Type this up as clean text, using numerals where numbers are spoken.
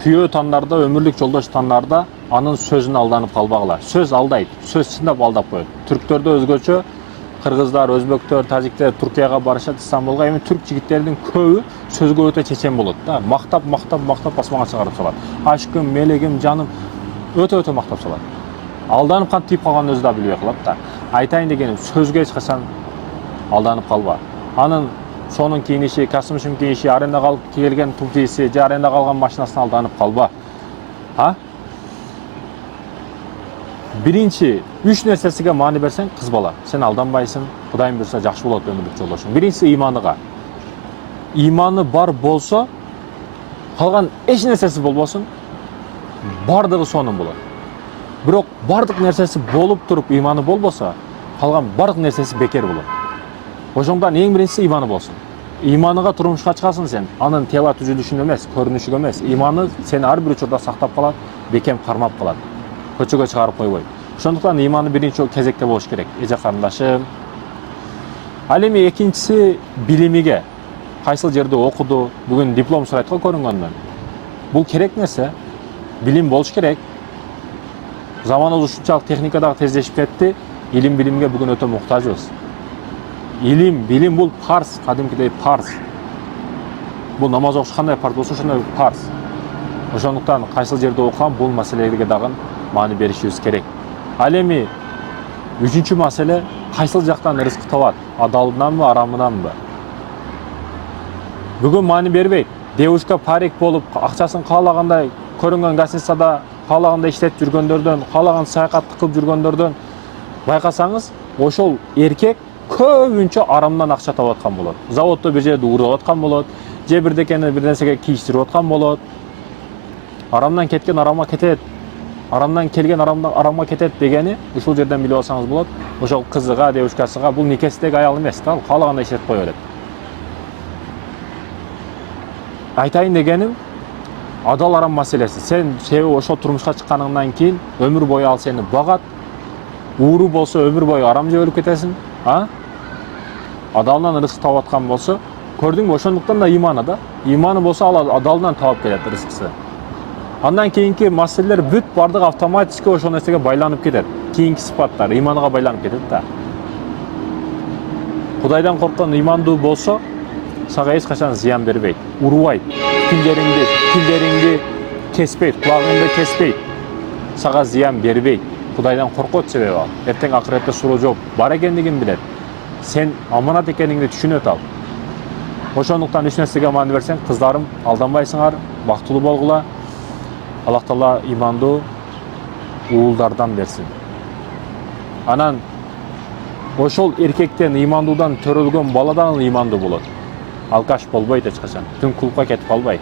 күйөө тандарда, өмүрлүк жолдош тандарда анын сөзүнө алданып калбагыла. Сөз алдайт, сөз чындап алдап коет. Түрктөрдө өзгөчө, кыргыздар, өзбектер, тажиктер Туркияга барышат, Истанбулга. Эми түрк жигиттеринин көбү сөзгө өтө чечен болот да. Мактап асманга чыгарып салат. Ашкым, мелегим, жаным өтө мактап салат. Алданып кантип тийип калганын өзү да билбей калат да. Айтайын дегеним, сөзгө эч качан алданып калба. Анын сонун кийиниши, космошун кийиниши, аренда калып келген туфлиси, же аренда калган машинасына алданып калба. Биринчи 3 нерсесиге маани берсең, кыз бала, сен алданбайсың, Кудайым буйрса жакшы болот өмүрлүк жолдошуң. Биринчиси иманыга. Иманы бар болсо, калган эч нерсеси болбосун, бардыгы сонун болот. Бирок бардык нерсеси болуп туруп иманы болбосо, калган бардык нерсеси бекер болот. Ошондон эң биринчиси иманы болсун. Иманыга турмушка чыгасың сен, анын тела түзүлүшүнө эмес, көрүнүшүгө эмес. Иманы сени ар бир учурда сактап калат, бекем кармап калат. Көчөгө чыгарып койбойт. Ошондуктан иманы биринчи кезекте болуш керек. Эже карындашым. Ал эми экинчиси билимиге. Кайсыл жерде окуду, бүгүн диплом сурайт го көрүнгөндөн. Бул керек нерсе. Билим болуш керек. Заманыбыз ушунчалык техникадагы тездешип кетти. Илим билимге бүгүн өтө муктажбыз. Илим, билим бул парз, кадимкидей парз. Бул намаз окуш кандай парз болсо ошондой парз. Ошондуктан кайсыл жерде окуган бул маселеге дагы маани беришибиз керек. Ал эми үчүнчү маселе, кайсыл жактан рызык табат? Адалынанбы, арамынанбы? Бүгүн маани бербейт. Девушка парик болуп, акчасын каалагандай көрүнгөн гостиницада каалагандай иштетип жүргөндөрдөн, каалаган саякатты кылып жүргөндөрдөн байкасаңыз, ошол эркек көбүнчө арамдан акча таап аткан болот. Заводдо бир жерде уурдап аткан болот, же бирдекени бир нерсеге кийиштирип аткан болот. Арамдан кеткен арамга кетет. Арамдан келген арамга кетет дегени ушул жерден билип алсаңыз болот. Ошол кызыга, девушкасыга бул никестеги аял эмес да, ал каалагандай иштетип кое берет. Айтайын дегеним, адал арам маселеси. Сен себеби ошол турмушка чыкканыңдан кийин өмүр бою ал сени багат. Ууру болсо өмүр бою арам жеп өлүп кетесиң, Адалынан рызык таап аткан болсо, көрдүңбү, ошондуктан да иманы да. Иманы болсо ал адалынан таап келет рызыксы. Андан кийинки маселелер бүт бардык автоматически ошол нерсеге байланып кетет. Кийинки сыпаттар иманыга байланып кетет да. Кудайдан корккон имандуу болсо, сага эч качан зыян бербейт, урубайт, тилдериңди кеспейт, кулагыңды кеспейт, сага зыян бербейт. Кудайдан коркот себеби ал. Эртең акыретте суроо жооп бар экендигин билет. Сен аманат экениңди түшүнөт ал. Ошондуктан үч нерсеге маани берсең, кыздарым, алданбайсыңар, бактылуу болгула. Аллах Таала имандуу уулдардан берсин. Анан ошол эркектен, имандуудан төрөлгөн баладан имандуу болот. Алкаш болбойт эч качан. Түн клубка кетип калбайт.